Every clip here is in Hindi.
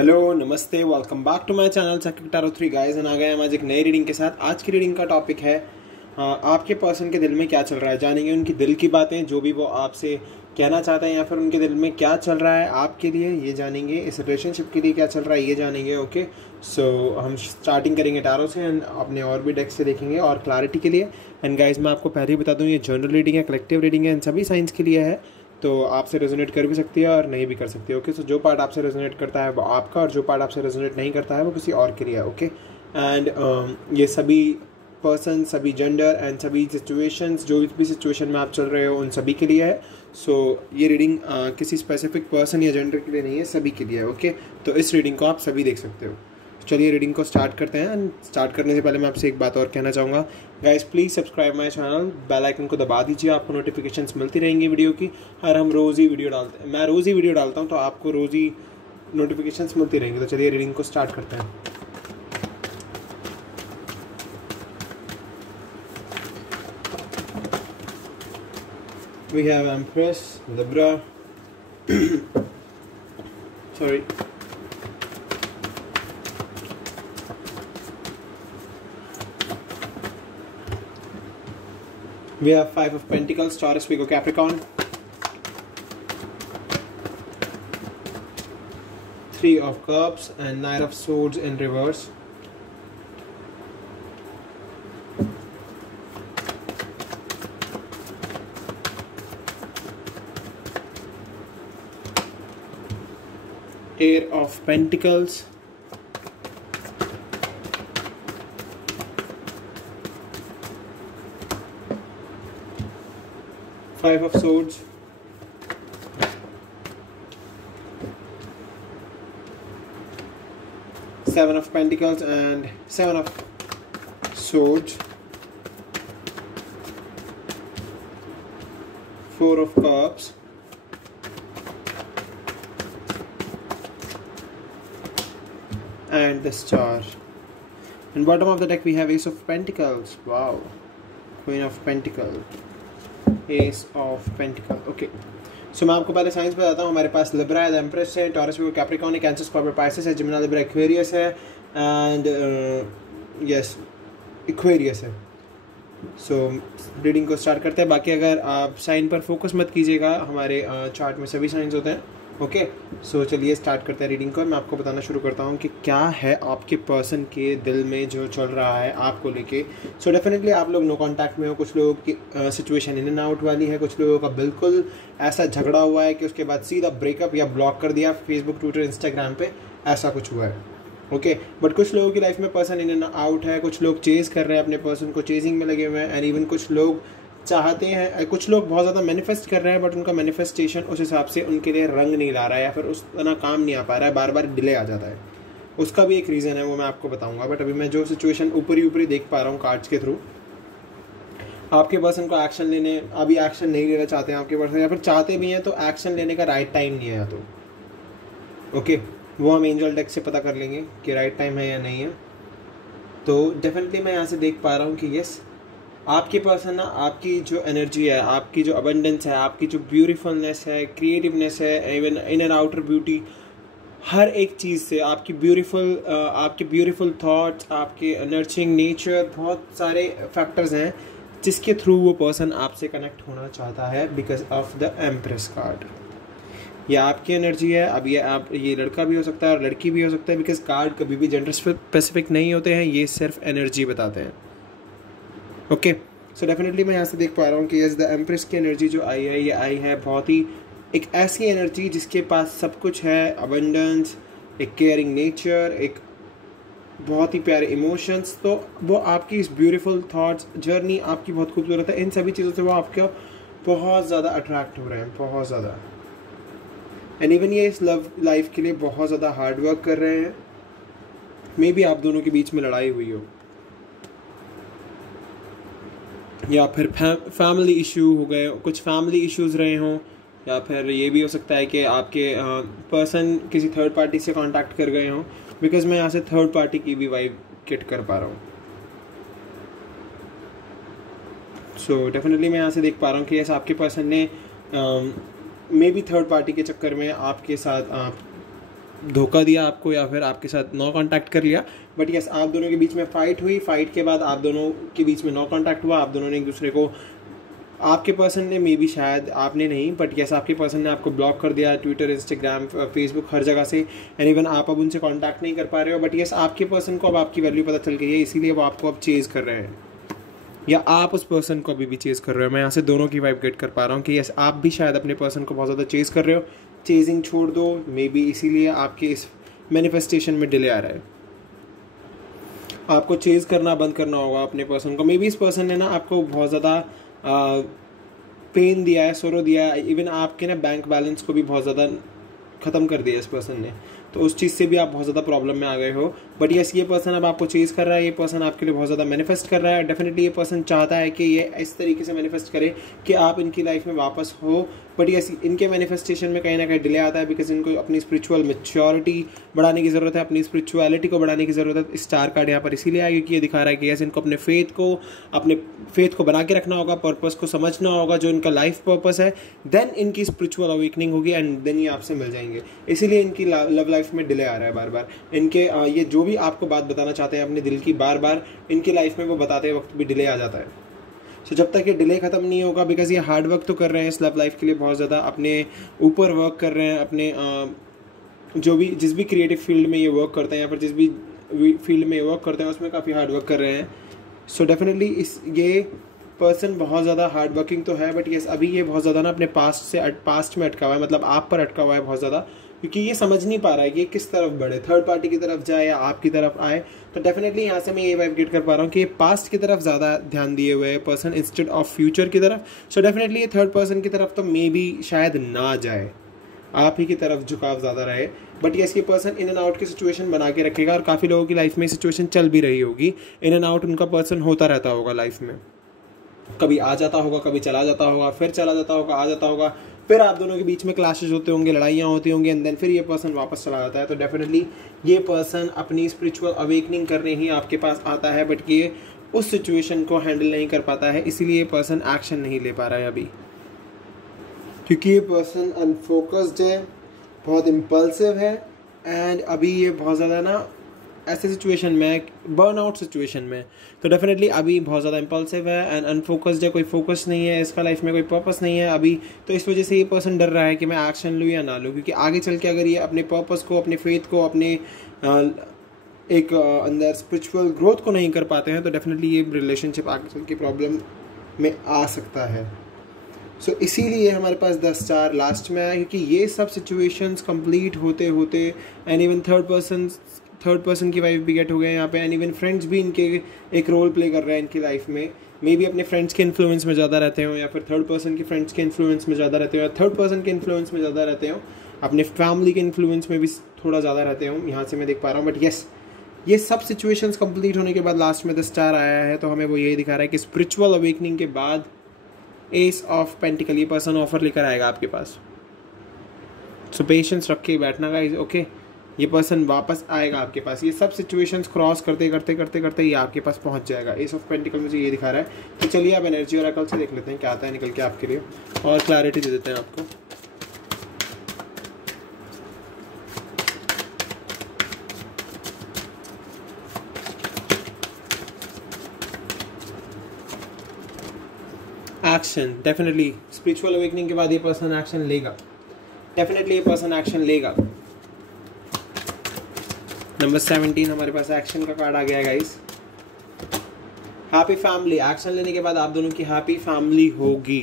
हेलो नमस्ते, welcome back to my channel Sakib tarot 3 guys. आ गए हम आज एक नई रीडिंग के साथ। आज की रीडिंग का टॉपिक है आपके पर्सन के दिल में क्या चल रहा है। जानेंगे उनकी दिल की बातें, जो भी वो आपसे कहना चाहते हैं या फिर उनके दिल में क्या चल रहा है आपके लिए, ये जानेंगे। इस रिलेशनशिप के लिए क्या चल रहा है ये जानेंगे। ओके, सो हम स्टार्टिंग करेंगे टैरो से एंड अपने और भी डेक्स से देखेंगे और क्लैरिटी के लिए। एंड गाइस मैं आपको पहले ही बता दूँ, ये जनरल रीडिंग है, कलेक्टिव रीडिंग है, इन सभी साइंस के लिए है, तो आपसे रेजोनेट कर भी सकती है और नहीं भी कर सकती है। ओके, सो जो पार्ट आपसे रेजोनेट करता है वो आपका, और जो पार्ट आपसे रेजोनेट नहीं करता है वो किसी और के लिए है। ओके, एंड ये सभी पर्सन, सभी जेंडर एंड सभी सिचुएशंस, जो भी सिचुएशन में आप चल रहे हो उन सभी के लिए है। सो ये रीडिंग किसी स्पेसिफिक पर्सन या जेंडर के लिए नहीं है, सभी के लिए है। ओके, तो इस रीडिंग को आप सभी देख सकते हो। चलिए रीडिंग को स्टार्ट करते हैं। एंड स्टार्ट करने से पहले मैं आपसे एक बात और कहना चाहूँगा, guys please subscribe my channel, bell icon को दबा दीजिए, आपको नोटिफिकेशंस मिलती रहेंगी वीडियो की। और हम रोज़ ही वीडियो डालते हैं, मैं रोज़ ही वीडियो डालता हूँ, तो आपको रोज़ ही नोटिफिकेशंस मिलती रहेंगी। तो चलिए रीडिंग को स्टार्ट करते हैं। We have Empress, Libra, sorry, we have Five of Pentacles, Taurus, Virgo, Capricorn, Three of Cups and Knight of Swords in reverse. Ace of Pentacles, Five of Swords, Seven of Pentacles and Seven of Swords, Four of Cups, and the Star. And bottom of the deck we have Ace of Pentacles. Wow. Queen of Pentacles, Ace of Pentacles. Okay, so मैं आपको पहले साइंस बताता हूँ। हमारे पास लिब्रा है, एम्प्रेस है, टॉरस, वीगो, कैप्रिकॉर्न है, कैंसर, स्कॉर्पियो, पाइसेस है, जेमिनी, लिब्रा, एक्वेरियस है एंड यस एक्वेरियस है। सो रीडिंग को स्टार्ट करते हैं। बाकी अगर आप साइन पर फोकस मत कीजिएगा, हमारे चार्ट में सभी साइंस होते हैं। ओके, सो चलिए स्टार्ट करते हैं रीडिंग को। मैं आपको बताना शुरू करता हूँ कि क्या है आपके पर्सन के दिल में जो चल रहा है आपको लेके। सो डेफिनेटली आप लोग नो कांटेक्ट में हो, कुछ लोगों की सिचुएशन इन एंड आउट वाली है, कुछ लोगों का बिल्कुल ऐसा झगड़ा हुआ है कि उसके बाद सीधा ब्रेकअप या ब्लॉक कर दिया फेसबुक, ट्विटर, इंस्टाग्राम पे, ऐसा कुछ हुआ है। ओके, बट कुछ लोगों की लाइफ में पर्सन इन एंड आउट है, कुछ लोग चेज कर रहे हैं अपने पर्सन को, चेजिंग में लगे हुए हैं, एंड इवन कुछ लोग चाहते हैं, कुछ लोग बहुत ज़्यादा मैनिफेस्ट कर रहे हैं, बट उनका मैनिफेस्टेशन उस हिसाब से उनके लिए रंग नहीं ला रहा है या फिर उस तरह काम नहीं आ पा रहा है, बार बार डिले आ जाता है। उसका भी एक रीज़न है, वो मैं आपको बताऊंगा। बट अभी मैं जो सिचुएशन ऊपरी देख पा रहा हूँ कार्ड्स के थ्रू, आपके पर्सन को एक्शन लेने, अभी एक्शन नहीं लेना चाहते हैं आपके पर्सन, या फिर चाहते भी हैं तो एक्शन लेने का राइट टाइम नहीं है या तो। ओके, वो हम एंजल डेक से पता कर लेंगे कि राइट टाइम है या नहीं है। तो डेफिनेटली मैं यहाँ से देख पा रहा हूँ कि यस, आपके पर्सन ना, आपकी जो एनर्जी है, आपकी जो अबंडेंस है, आपकी जो ब्यूटीफुलनेस है, क्रिएटिवनेस है, even in and outer beauty, हर एक चीज़ से आपकी ब्यूटीफुल थॉट्स, आपके नर्चरिंग नेचर, बहुत सारे फैक्टर्स हैं जिसके थ्रू वो पर्सन आपसे कनेक्ट होना चाहता है because of the empress card. ये आपकी एनर्जी है। अब ये लड़का भी हो सकता है और लड़की भी हो सकता है, बिकॉज कार्ड कभी भी जेंडर स्पेसिफिक नहीं होते हैं, ये सिर्फ एनर्जी बताते हैं। ओके, सो डेफिनेटली मैं यहाँ से देख पा रहा हूँ कि यस, द एम्प्रेस की एनर्जी जो आई है, ये आई है बहुत ही एक ऐसी एनर्जी जिसके पास सब कुछ है, अबंडेंस, एक केयरिंग नेचर, एक बहुत ही प्यारे इमोशंस। तो वो आपकी इस ब्यूटीफुल थॉट्स, जर्नी आपकी बहुत खूबसूरत है, इन सभी चीज़ों से वो आपका बहुत ज़्यादा अट्रैक्ट हो रहे हैं, बहुत ज़्यादा। एंड इवन ये इस लव लाइफ के लिए बहुत ज़्यादा हार्ड वर्क कर रहे हैं। मे बी आप दोनों के बीच में लड़ाई हुई हो, या फिर फैमिली इशू हो गए, कुछ फैमिली इश्यूज रहे हों, या फिर ये भी हो सकता है कि आपके पर्सन किसी थर्ड पार्टी से कांटेक्ट कर गए हों, बिकॉज मैं यहाँ से थर्ड पार्टी की भी वाइब गेट कर पा रहा हूँ। सो डेफिनेटली मैं यहाँ से देख पा रहा हूँ कि ऐसा आपके पर्सन ने मे बी थर्ड पार्टी के चक्कर में आपके साथ धोखा दिया आपको या फिर आपके साथ नो कांटेक्ट कर लिया, बट यस आप दोनों के बीच में फाइट हुई, फाइट के बाद आप दोनों के बीच में नो कांटेक्ट हुआ, आप दोनों ने एक दूसरे को, आपके पर्सन ने, मे बी शायद आपने नहीं, बट यस आपके पर्सन ने आपको ब्लॉक कर दिया ट्विटर, इंस्टाग्राम, फेसबुक, हर जगह से, एंड इवन आप अब उनसे कांटेक्ट नहीं कर पा रहे हो, बट यस आपके पर्सन को अब आपकी वैल्यू पता चल गई है, इसीलिए वो आपको अब चेज़ कर रहे हैं, या आप उस पर्सन को अभी भी चेज़ कर रहे हो। मैं यहाँ से दोनों की वाइब गेट कर पा रहा हूँ कि यस आप भी शायद अपने पर्सन को बहुत ज़्यादा चेज़ कर रहे हो, चेजिंग छोड़ दो, मे बी इसीलिए आपके इस मैनिफेस्टेशन में डिले आ रहा है। आपको चेज़ करना बंद करना होगा अपने पर्सन को, मे बी इस पर्सन ने ना आपको बहुत ज़्यादा पेन दिया है, सॉरो दिया है, इवन आपके ना बैंक बैलेंस को भी बहुत ज़्यादा ख़त्म कर दिया इस पर्सन ने, तो उस चीज़ से भी आप बहुत ज़्यादा प्रॉब्लम में आ गए हो, बट यस ये पर्सन अब आपको चेज़ कर रहा है, ये पर्सन आपके लिए बहुत ज़्यादा मैनिफेस्ट कर रहा है, डेफिनेटली ये पर्सन चाहता है कि ये इस तरीके से मैनिफेस्ट करे कि आप इनकी लाइफ में वापस हो, बट यस इनके मैनिफेस्टेशन में कहीं ना कहीं डिले आता है, बिकॉज इनको अपनी स्पिरिचुअल मैच्योरिटी बढ़ाने की ज़रूरत है, अपनी स्पिरिचुअलिटी को बढ़ाने की ज़रूरत है। स्टार कार्ड यहाँ पर इसीलिए आया क्योंकि ये दिखा रहा है कि यस इनको अपने फेथ को बना के रखना होगा, पर्पस को समझना होगा, जो इनका लाइफ पर्पस है, देन इनकी स्पिरिचुअल अवेकनिंग होगी एंड देन ये आपसे मिल जाएंगे, इसीलिए इनकी लव लाइफ में डिले आ रहा है बार बार। इनके ये जो भी आपको बात बताना चाहते हैं अपने दिल की, बार बार इनकी लाइफ में वो बताते वक्त भी डिले आ जाता है। सो जब तक ये डिले ख़त्म नहीं होगा, बिकॉज ये हार्ड वर्क तो कर रहे हैं इस लव लाइफ के लिए, बहुत ज़्यादा अपने ऊपर वर्क कर रहे हैं, अपने जो भी जिस भी क्रिएटिव फील्ड में ये वर्क करते हैं या फिर जिस भी फील्ड में ये वर्क करते हैं उसमें काफ़ी हार्ड वर्क कर रहे हैं। सो डेफिनेटली ये पर्सन बहुत ज़्यादा हार्ड वर्किंग तो है, बट यस अभी ये बहुत ज़्यादा ना अपने पास्ट में अटका हुआ है, मतलब आप पर अटका हुआ है बहुत ज़्यादा, क्योंकि ये समझ नहीं पा रहा है कि ये किस तरफ बढ़े, थर्ड पार्टी की तरफ जाए या आपकी तरफ आए। तो डेफिनेटली यहाँ से मैं ये वाइब गेट कर पा रहा हूँ कि ये पास्ट की तरफ ज़्यादा ध्यान दिए हुए है पर्सन इंस्टेड ऑफ फ्यूचर की तरफ। सो डेफिनेटली ये थर्ड पर्सन की तरफ तो मे बी शायद ना जाए, आप ही की तरफ झुकाव ज़्यादा रहे, बट यस ये पर्सन इन एंड आउट की सिचुएशन बना के रखेगा, और काफ़ी लोगों की लाइफ में सिचुएशन चल भी रही होगी, इन एंड आउट उनका पर्सन होता रहता होगा लाइफ में, कभी आ जाता होगा, कभी चला जाता होगा, फिर चला जाता होगा, आ जाता होगा, फिर आप दोनों के बीच में क्लैशेस होते होंगे, लड़ाइयाँ होती होंगी, एंड देन फिर ये पर्सन वापस चला जाता है। तो डेफिनेटली ये पर्सन अपनी स्पिरिचुअल अवेकनिंग करने ही आपके पास आता है, बट ये उस सिचुएशन को हैंडल नहीं कर पाता है, इसीलिए ये पर्सन एक्शन नहीं ले पा रहा है अभी, क्योंकि ये पर्सन अनफोकस्ड है, बहुत इम्पल्सिव है, एंड अभी ये बहुत ज़्यादा ना ऐसे सिचुएशन में, बर्नआउट सिचुएशन में, तो डेफिनेटली अभी बहुत ज़्यादा इम्पल्सिव है एंड अनफोकस्ड है, कोई फोकस नहीं है, इसका लाइफ में कोई पर्पस नहीं है अभी। तो इस वजह से ये पर्सन डर रहा है कि मैं एक्शन लूँ या ना लूँ, क्योंकि आगे चल के अगर ये अपने पर्पस को, अपने फेथ को, अपने एक अंदर स्पिरिचुअल ग्रोथ को नहीं कर पाते हैं, तो डेफिनेटली ये रिलेशनशिप आगे चल के प्रॉब्लम में आ सकता है। सो इसीलिए हमारे पास 10 4 लास्ट में आया, क्योंकि ये सब सिचुएशंस कंप्लीट होते होते एंड इवन थर्ड पर्सन की वाइफ भी गेट हो गए यहाँ पे, एंड इवन फ्रेंड्स भी इनके एक रोल प्ले कर रहे हैं इनकी लाइफ में, मे बी अपने फ्रेंड्स के इन्फ्लुएंस में ज़्यादा रहते हो, या फिर थर्ड पर्सन के फ्रेंड्स के इन्फ्लुएंस में ज़्यादा रहते हो, या थर्ड पर्सन के इन्फ्लुएंस में ज़्यादा रहते हो, अपने फैमिली के इन्फ्लुएंस में भी थोड़ा ज़्यादा रहते हो, यहाँ से मैं देख पा रहा हूँ। बट येस ये सब सिचुएशंस कंप्लीट होने के बाद लास्ट में 10 स्टार आया है, तो हमें वो यही दिखा रहा है कि स्पिरिचुअल अवेकनिंग के बाद एस ऑफ पेंटिकल ये पर्सन ऑफर लेकर आएगा आपके पास। सो पेशेंस रख के बैठना गाइस, ओके, ये पर्सन वापस आएगा आपके पास, ये सब सिचुएशंस क्रॉस करते करते करते करते ये आपके पास पहुंच जाएगा। एस ऑफ पेंटिकल मुझे ये दिखा रहा है। तो चलिए आप एनर्जी और अकल से देख लेते हैं क्या आता है निकल के आपके लिए, और क्लैरिटी दे देते हैं आपको। एक्शन, डेफिनेटली स्पिरिचुअल अवेकनिंग के बाद ये पर्सन एक्शन लेगा, डेफिनेटली ये पर्सन एक्शन लेगा। नंबर 17 हमारे पास एक्शन का कार्ड आ गया है गाइस। हैप्पी फैमिली, एक्शन लेने के बाद आप दोनों की हैप्पी फैमिली होगी।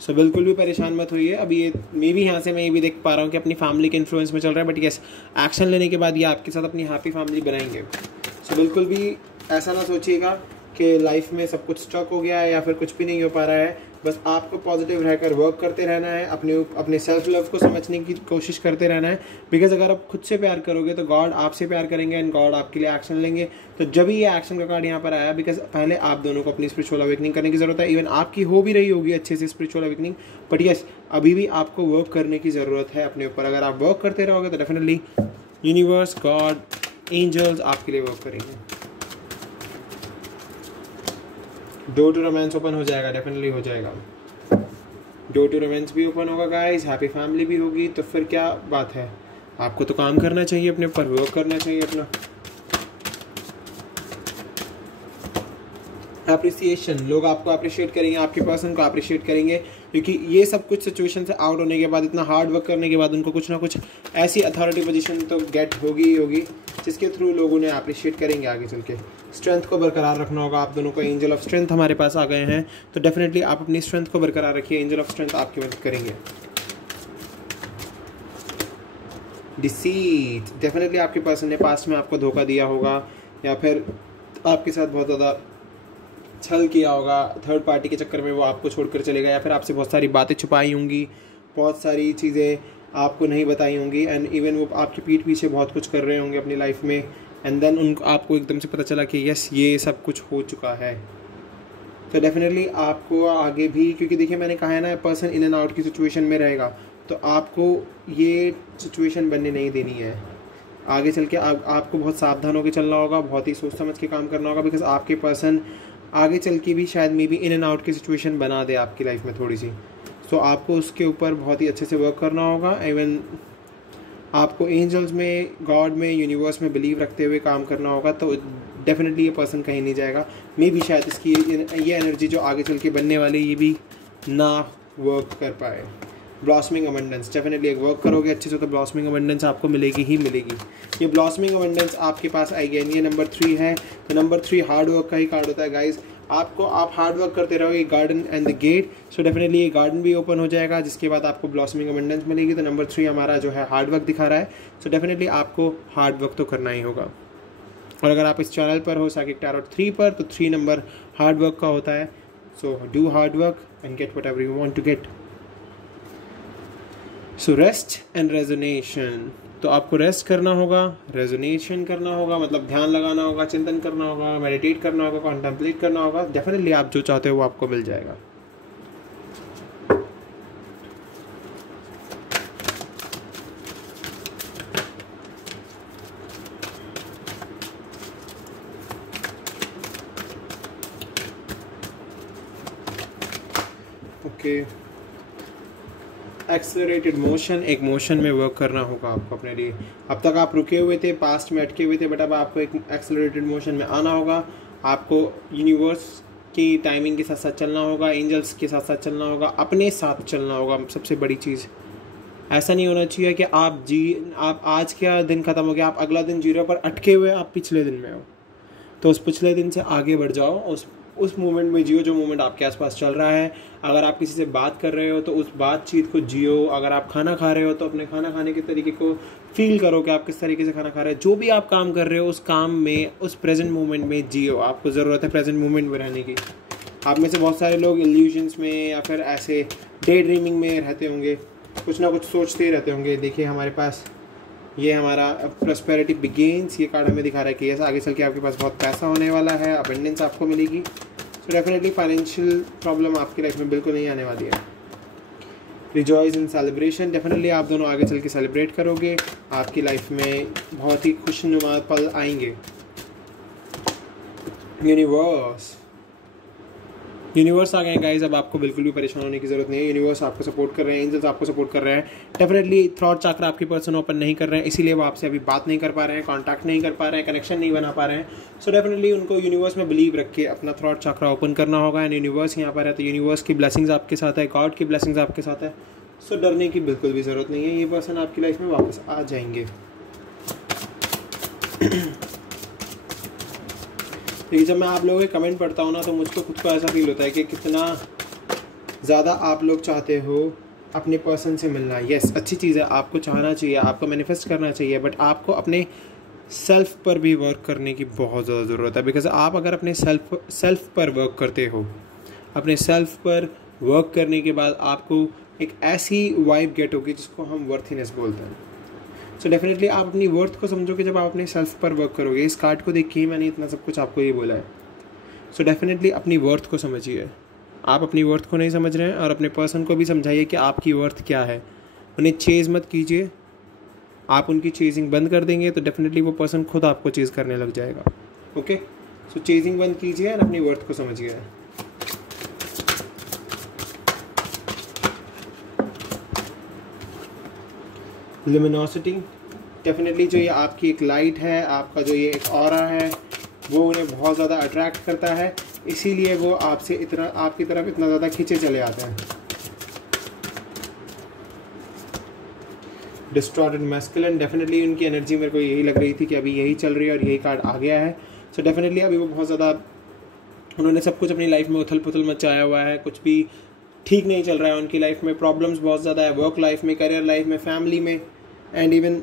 सो बिल्कुल भी परेशान मत होइए। अभी ये मे भी यहाँ से मैं ये भी देख पा रहा हूँ कि अपनी फैमिली के इन्फ्लुएंस में चल रहा है, बट यस एक्शन लेने के बाद ये आपके साथ अपनी हैप्पी फैमिली बनाएंगे। सो बिल्कुल भी ऐसा ना सोचिएगा कि लाइफ में सब कुछ स्टक हो गया है या फिर कुछ भी नहीं हो पा रहा है। बस आपको पॉजिटिव रहकर वर्क करते रहना है, अपने सेल्फ लव को समझने की कोशिश करते रहना है। बिकॉज अगर आप खुद से प्यार करोगे तो गॉड आपसे प्यार करेंगे एंड गॉड आपके लिए एक्शन लेंगे। तो जब ही ये एक्शन का कार्ड यहाँ पर आया, बिकॉज पहले आप दोनों को अपनी स्पिरिचुअल अवेकनिंग करने की जरूरत है। इवन आपकी हो भी रही होगी अच्छे से स्पिरिचुअल अवेकनिंग, बट यस अभी भी आपको वर्क करने की ज़रूरत है अपने ऊपर। अगर आप वर्क करते रहोगे तो डेफिनेटली यूनिवर्स, गॉड, एंजल्स आपके लिए वर्क करेंगे। डोर टू रोमांस ओपन हो जाएगा, डेफिनेटली हो जाएगा। डोर टू रोमांस भी ओपन होगा गाइस, हैप्पी फैमिली भी होगी। तो फिर क्या बात है, आपको तो काम करना चाहिए, अपने ऊपर वर्क करना चाहिए अपना। अप्रिसिएशन, लोग आपको अप्रिशिएट करेंगे, आपके पर्सन को अप्रिशिएट करेंगे, क्योंकि ये सब कुछ सिचुएशन से आउट होने के बाद, इतना हार्ड वर्क करने के बाद उनको कुछ ना कुछ ऐसी अथॉरिटी पोजीशन तो गेट होगी ही होगी जिसके थ्रू लोग उन्हें अप्रिशिएट करेंगे आगे चल के। स्ट्रेंथ को बरकरार रखना होगा आप दोनों को। एंजल ऑफ स्ट्रेंथ हमारे पास आ गए हैं, तो डेफिनेटली आप अपनी स्ट्रेंथ को बरकरार रखिए, एंजल ऑफ स्ट्रेंथ आपकी मदद करेंगे। डिसीट, डेफिनेटली आपके पर्सन ने पास्ट में आपको धोखा दिया होगा या फिर आपके साथ बहुत ज़्यादा छल किया होगा, थर्ड पार्टी के चक्कर में वो आपको छोड़कर चलेगा, या फिर आपसे बहुत सारी बातें छुपाई होंगी, बहुत सारी चीज़ें आपको नहीं बताई होंगी, एंड इवन वो आपकी पीठ पीछे बहुत कुछ कर रहे होंगे अपनी लाइफ में, एंड देन उनको आपको एकदम से पता चला कि यस ये सब कुछ हो चुका है। तो डेफिनेटली आपको आगे भी, क्योंकि देखिए मैंने कहा है ना, पर्सन इन एंड आउट की सिचुएशन में रहेगा, तो आपको ये सिचुएशन बनने नहीं देनी है। आगे चल के आपको बहुत सावधान होकर चलना होगा, बहुत ही सोच समझ के काम करना होगा, बिकॉज आपके पर्सन आगे चल के भी शायद may be in and out की सिचुएशन बना दे आपकी लाइफ में थोड़ी सी। सो आपको उसके ऊपर बहुत ही अच्छे से वर्क करना होगा। इवन आपको एंजल्स में, गॉड में, यूनिवर्स में बिलीव रखते हुए काम करना होगा, तो डेफिनेटली ये पर्सन कहीं नहीं जाएगा। मे बी शायद इसकी ये एनर्जी जो आगे चल के बनने वाली, ये भी ना वर्क कर पाए। ब्लॉसमिंग अबंडेंस, डेफिनेटली एक वर्क करोगे अच्छे से तो ब्लॉसमिंग अबंडेंस आपको मिलेगी ही मिलेगी। ये ब्लॉसमिंग अबंडेंस आपके पास आएगी। ये नंबर 3 है, तो नंबर 3 हार्ड वर्क का ही कार्ड होता है गाइज। आप हार्ड वर्क करते रहोगे, garden and the gate, so definitely ये गार्डन भी ओपन हो जाएगा, जिसके बाद आपको ब्लॉसमिंग अबंडेंस मिलेगी। तो नंबर 3 हमारा जो है हार्ड वर्क दिखा रहा है, सो डेफिनेटली आपको हार्ड वर्क तो करना ही होगा। और अगर आप इस चैनल पर हो साइकिक टैरोट 3 पर, तो 3 नंबर हार्ड वर्क का होता है। So do hard work and get whatever you want to get. So rest and resonation, तो आपको रेस्ट करना होगा, रेजोनेशन करना होगा, मतलब ध्यान लगाना होगा, चिंतन करना होगा, मेडिटेट करना होगा, कॉन्टेम्पलेट करना होगा। डेफिनेटली आप जो चाहते हो वो आपको मिल जाएगा। ओके, एक्सेलरेटेड मोशन, एक मोशन में वर्क करना होगा आपको अपने लिए। अब तक आप रुके हुए थे, पास्ट में अटके हुए थे, बट अब आपको एक एक्सेलरेटेड मोशन में आना होगा। आपको यूनिवर्स की टाइमिंग के साथ साथ चलना होगा, एंजल्स के साथ साथ चलना होगा, अपने साथ चलना होगा। सबसे बड़ी चीज़, ऐसा नहीं होना चाहिए कि आप आज क्या दिन ख़त्म हो गया, आप अगला दिन जीरो पर अटके हुए आप पिछले दिन में हो। तो उस पिछले दिन से आगे बढ़ जाओ, उस मोमेंट में जियो जो मोमेंट आपके आसपास चल रहा है। अगर आप किसी से बात कर रहे हो तो उस बातचीत को जियो। अगर आप खाना खा रहे हो तो अपने खाना खाने के तरीके को फील करो कि आप किस तरीके से खाना खा रहे हो। जो भी आप काम कर रहे हो उस काम में, उस प्रेजेंट मोमेंट में जियो। आपको ज़रूरत है प्रेजेंट मोमेंट में रहने की। आप में से बहुत सारे लोग इल्यूजन्स में या फिर ऐसे डे ड्रीमिंग में रहते होंगे, कुछ ना कुछ सोचते ही रहते होंगे। देखिए हमारे पास ये हमारा प्रॉस्पेरिटी बिगिंस, ये कार्ड हमें दिखा रहा है कि आगे चल के आपके पास बहुत पैसा होने वाला है, अबंडेंस आपको मिलेगी। तो डेफिनेटली फाइनेंशियल प्रॉब्लम आपकी लाइफ में बिल्कुल नहीं आने वाली है। रिजॉइस इन सेलिब्रेशन, डेफिनेटली आप दोनों आगे चल के सेलिब्रेट करोगे, आपकी लाइफ में बहुत ही खुशनुमा पल आएंगे। यूनिवर्स आ गए गाइस, अब आपको बिल्कुल भी परेशान होने की जरूरत नहीं है। यूनिवर्स आपको सपोर्ट कर रहे हैं, एंजल्स आपको सपोर्ट कर रहे हैं। डेफिनेटली थ्रॉट चक्र आपके पर्सन ओपन नहीं कर रहे हैं, इसीलिए वो आपसे अभी बात नहीं कर पा रहे हैं, कांटेक्ट नहीं कर पा रहे हैं, कनेक्शन नहीं बना पा रहे हैं। सो डेफिनेटली उनको यूनिवर्स में बिलीव रख के अपना थ्रॉट चक्र ओपन करना होगा। एंड यूनिवर्स यहाँ पर है, तो यूनिवर्स की ब्लेसिंग्स आपके साथ है, गॉड की ब्लेसिंग्स आपके साथ है। सो डरने की बिल्कुल भी ज़रूरत नहीं है, ये पर्सन आपकी लाइफ में वापस आ जाएंगे। देखिए जब मैं आप लोगों के कमेंट पढ़ता हूँ ना, तो मुझको खुद को ऐसा फील होता है कि कितना ज़्यादा आप लोग चाहते हो अपने पर्सन से मिलना। यस, अच्छी चीज़ है, आपको चाहना चाहिए, आपको मैनिफेस्ट करना चाहिए, बट आपको अपने सेल्फ पर भी वर्क करने की बहुत ज़्यादा ज़रूरत है। बिकॉज आप अगर अपने सेल्फ पर वर्क करते हो, अपने सेल्फ पर वर्क करने के बाद आपको एक ऐसी वाइब गेट होगी जिसको हम वर्थीनेस बोलते हैं। सो डेफिनेटली आप अपनी वर्थ को समझोगे जब आप अपने सेल्फ पर वर्क करोगे। इस कार्ड को देख के ही मैंने इतना सब कुछ आपको ये बोला है। सो डेफिनेटली अपनी वर्थ को समझिए। आप अपनी वर्थ को नहीं समझ रहे हैं, और अपने पर्सन को भी समझाइए कि आपकी वर्थ क्या है। उन्हें चेज़ मत कीजिए, आप उनकी चेजिंग बंद कर देंगे तो डेफिनेटली वो पर्सन खुद आपको चेज़ करने लग जाएगा। ओके, सो चेजिंग बंद कीजिए और अपनी वर्थ को समझिए। लुमिनोसिटी, डेफिनेटली जो ये आपकी एक लाइट है, आपका जो ये एक ऑरा है, वो उन्हें बहुत ज़्यादा अट्रैक्ट करता है, इसीलिए वो आपसे इतना, आपकी तरफ इतना ज़्यादा खींचे चले आते हैं। डिस्टॉर्टेड मैस्कुलिन, डेफिनेटली उनकी एनर्जी मेरे को यही लग रही थी कि अभी यही चल रही है और यही कार्ड आ गया है। सो डेफिनेटली अभी वो बहुत ज़्यादा, उन्होंने सब कुछ अपनी लाइफ में उथल पुथल मचाया हुआ है, कुछ भी ठीक नहीं चल रहा है उनकी लाइफ में, प्रॉब्लम्स बहुत ज़्यादा है, वर्क लाइफ में, करियर लाइफ में, फैमिली में, एंड इवन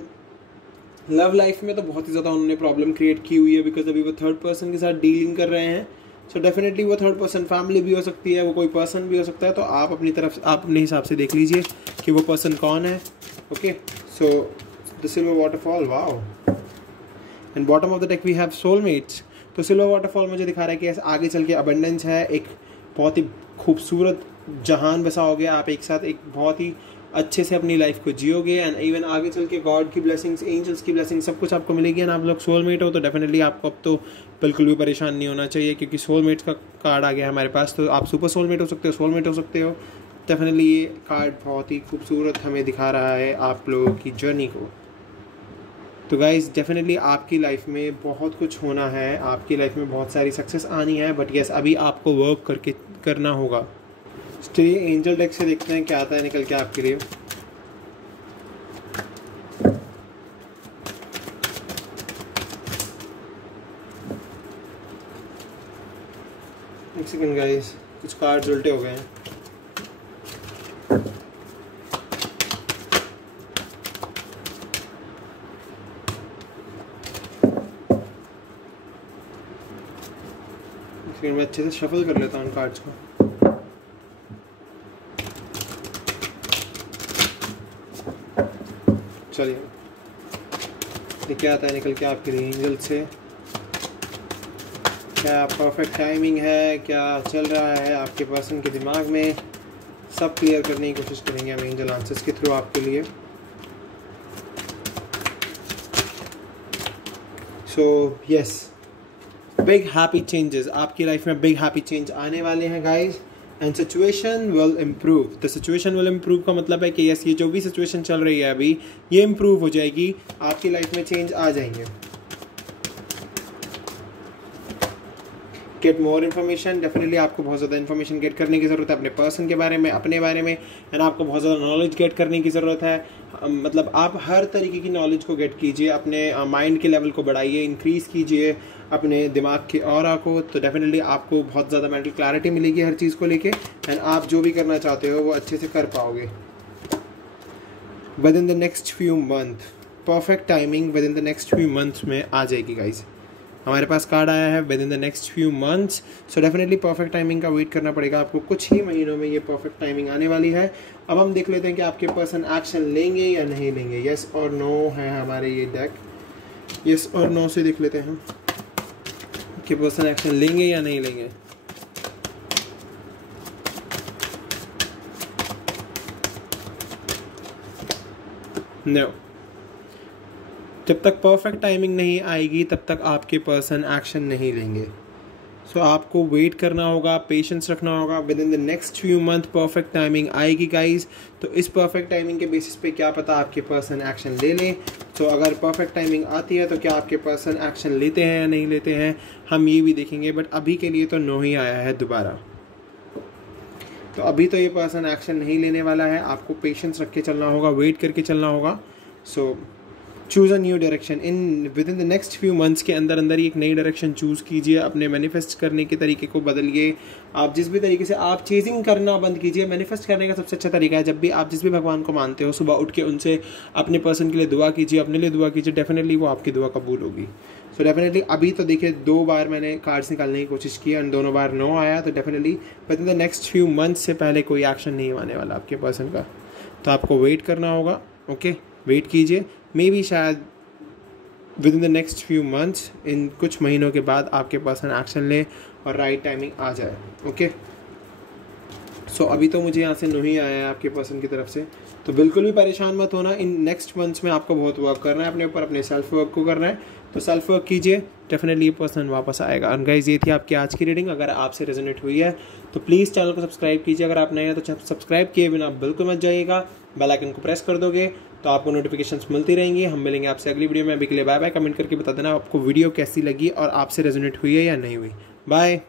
लव लाइफ में तो बहुत ही ज़्यादा उन्होंने प्रॉब्लम क्रिएट की हुई है, बिकॉज अभी वो थर्ड पर्सन के साथ डीलिंग कर रहे हैं। सो डेफिनेटली वो थर्ड पर्सन फैमिली भी हो सकती है, वो कोई पर्सन भी हो सकता है, तो आप अपनी तरफ, आप अपने हिसाब से देख लीजिए कि वो पर्सन कौन है। Okay, so the silver waterfall, wow, and bottom of the deck we have soulmates. तो सिल्वर वाटरफॉल मुझे दिखा रहा है कि आगे चल के अबंडेंस है, एक बहुत ही खूबसूरत जहान बसाओगे आप एक साथ, एक बहुत ही अच्छे से अपनी लाइफ को जियोगे, एंड इवन आगे चल के गॉड की ब्लेसिंग्स, एंजल्स की ब्लेसिंग्स, सब कुछ आपको मिलेगी। एंड आप लोग सोलमेट हो तो डेफिनेटली आपको अब तो बिल्कुल भी परेशान नहीं होना चाहिए, क्योंकि सोलमेट्स का कार्ड आ गया हमारे पास। तो आप सुपर सोलमेट हो सकते हो, सोलमेट हो सकते हो। डेफिनेटली ये कार्ड बहुत ही खूबसूरत हमें दिखा रहा है आप लोगों की जर्नी को। तो गाइज डेफिनेटली आपकी लाइफ में बहुत कुछ होना है, आपकी लाइफ में बहुत सारी सक्सेस आनी है, बट यस अभी आपको वर्क करके करना होगा। चलिए एंजल डेक से देखते हैं क्या आता है निकल के आपके लिए। एक सेकंड गाइस, कुछ कार्ड्स उल्टे हो गए हैं। फिर मैं अच्छे से शफल कर लेता हूँ उन कार्ड्स को। चलिए ये क्या आता है निकल के आपके लिए एंजल से। क्या परफेक्ट टाइमिंग है, क्या चल रहा है आपके पर्सन के दिमाग में, सब क्लियर करने की कोशिश करेंगे हम एंजल आंसर्स के थ्रू आपके लिए। So yes, big happy changes आपकी लाइफ में, बिग हैप्पी चेंज आने वाले हैं guys, and situation will improve. The situation will improve का मतलब है कि यस ये जो भी सिचुएशन चल रही है अभी, ये इम्प्रूव हो जाएगी, आपकी लाइफ में चेंज आ जाएंगे। गेट मोर इन्फॉर्मेशन, डेफिनेटली आपको बहुत ज़्यादा इन्फॉर्मेशन गेट करने की ज़रूरत है अपने पर्सन के बारे में, अपने बारे में, एंड आपको बहुत ज़्यादा नॉलेज गेट करने की ज़रूरत है। मतलब आप हर तरीके की नॉलेज को गेट कीजिए, अपने माइंड के लेवल को बढ़ाइए, इंक्रीज़ कीजिए अपने दिमाग के ऑरा को, तो डेफिनेटली आपको बहुत ज़्यादा मेंटल क्लैरिटी मिलेगी हर चीज़ को लेके, एंड आप जो भी करना चाहते हो वो अच्छे से कर पाओगे। With in the next few month, perfect timing with in the next few months में आ जाएगी गाइज। हमारे पास कार्ड आया है with in the next few months, so definitely perfect timing का वेट करना पड़ेगा आपको, कुछ ही महीनों में ये परफेक्ट टाइमिंग आने वाली है। अब हम देख लेते हैं कि आपके पर्सन एक्शन लेंगे या नहीं लेंगे। येस और नो है हमारे ये डेक, येस और नो से देख लेते हैं कि पर्सन एक्शन लेंगे या नहीं लेंगे। नो, जब तक परफेक्ट टाइमिंग नहीं आएगी तब तक आपके पर्सन एक्शन नहीं लेंगे। सो आपको वेट करना होगा, पेशेंस रखना होगा। With in the next few month perfect timing आएगी गाइज, तो इस परफेक्ट टाइमिंग के बेसिस पे क्या पता आपके पर्सन एक्शन ले लें। तो अगर परफेक्ट टाइमिंग आती है तो क्या आपके पर्सन एक्शन लेते हैं या नहीं लेते हैं, हम ये भी देखेंगे, बट अभी के लिए तो नो ही आया है दोबारा। तो अभी तो ये पर्सन एक्शन नहीं लेने वाला है, आपको पेशेंस रख के चलना होगा, वेट करके चलना होगा। सो choose a new direction in with in the next few months के अंदर अंदर ही एक नई डायरेक्शन चूज़ कीजिए, अपने मैनिफेस्ट करने के तरीके को बदलिए। आप जिस भी तरीके से आप चेजिंग करना बंद कीजिए। मैनिफेस्ट करने का सबसे अच्छा तरीका है, जब भी आप जिस भी भगवान को मानते हो, सुबह उठ के उनसे अपने पर्सन के लिए दुआ कीजिए, अपने लिए दुआ कीजिए, डेफिनेटली वो आपकी दुआ कबूल होगी। सो डेफिनेटली अभी तो देखिए 2 बार मैंने कार्ड्स निकालने की कोशिश की और दोनों बार नो आया, तो definitely with in the next few months से पहले कोई एक्शन नहीं आने वाला आपके पर्सन का, तो आपको वेट करना होगा। ओके, वेट कीजिए, मे बी शायद within the next few months, इन कुछ महीनों के बाद आपके पर्सन एक्शन ले और राइट टाइमिंग आ जाए। ओके, सो अभी तो मुझे यहाँ से नहीं आया है आपके पर्सन की तरफ से, तो बिल्कुल भी परेशान मत होना। इन नेक्स्ट मंथ्स में आपको बहुत वर्क करना है अपने ऊपर, अपने सेल्फ वर्क को करना है, तो सेल्फ वर्क कीजिए, डेफिनेटली ये पर्सन वापस आएगा। और गाइस ये थी आपकी आज की रीडिंग। अगर आपसे रेजोनेट हुई है तो प्लीज़ चैनल को सब्सक्राइब कीजिए। अगर आप नए हैं तो सब्सक्राइब किए बिना बिल्कुल मत जाइएगा, बेल आइकन को प्रेस कर दोगे तो आपको नोटिफिकेशंस मिलती रहेंगी। हम मिलेंगे आपसे अगली वीडियो में। अभी के लिए बाय बाय। कमेंट करके बता देना आपको वीडियो कैसी लगी और आपसे रेजोनेट हुई है या नहीं हुई। बाय।